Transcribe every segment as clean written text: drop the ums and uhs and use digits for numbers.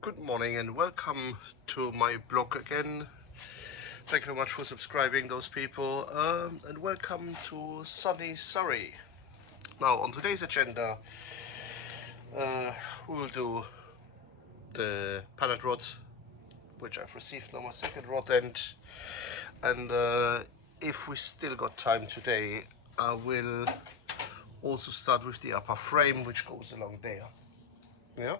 Good morning and welcome to my blog again. Thank you very much for subscribing, those people, and welcome to sunny Surrey. Now, on today's agenda, we will do the Panhard Rod, which I've received now, my second rod end, and if we still got time today, I will also start with the upper frame, which goes along there. Yeah.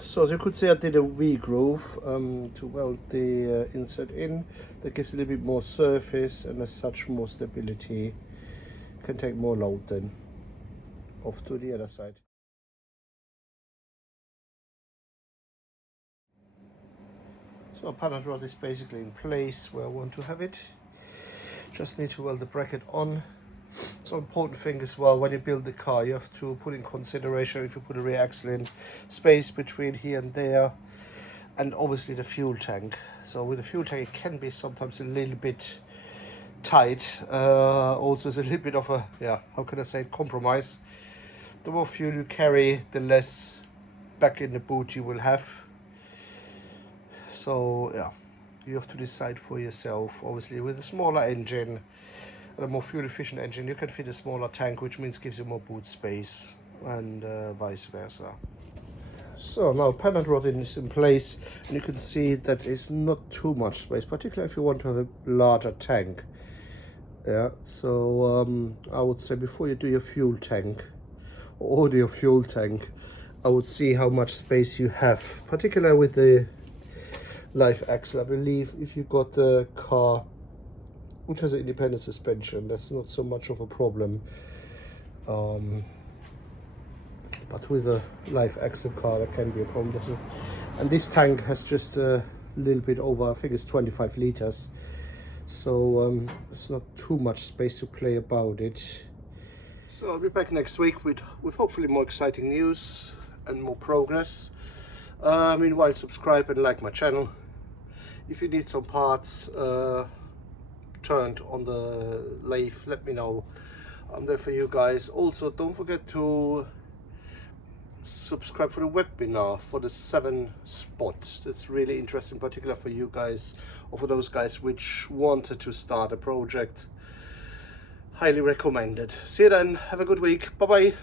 So as you could see, I did a V-groove to weld the insert in. That gives a little bit more surface and as such more stability. Can take more load then off to the other side. So a Panhard rod is basically in place where I want to have it. Just need to weld the bracket on. It's an important thing as well when you build the car. You have to put in consideration if you put a rear axle in, space between here and there, and obviously the fuel tank. So with the fuel tank it can be sometimes a little bit tight. Also it's a little bit of a, how can I say it, compromise. The more fuel you carry, the less back in the boot you will have. So you have to decide for yourself. Obviously with a smaller engine and a more fuel efficient engine, you can fit a smaller tank, which means gives you more boot space, and vice versa. So now Panhard rod is in place, and you can see that is not too much space, particularly if you want to have a larger tank. So I would say before you do your fuel tank or order your fuel tank, I would see how much space you have, particularly with the life axle. I believe if you got a car which has an independent suspension, that's not so much of a problem. But with a life axle car, that can be a problem. And this tank has just a little bit over, I think it's 25 liters. So it's not too much space to play about it. So I'll be back next week with hopefully more exciting news and more progress. Meanwhile, subscribe and like my channel. If you need some parts turned on the lathe, let me know. I'm there for you guys. Also, don't forget to subscribe for the webinar for the 7 spot. That's really interesting, particularly for you guys, or for those guys which wanted to start a project. Highly recommended. See you then. Have a good week. Bye bye.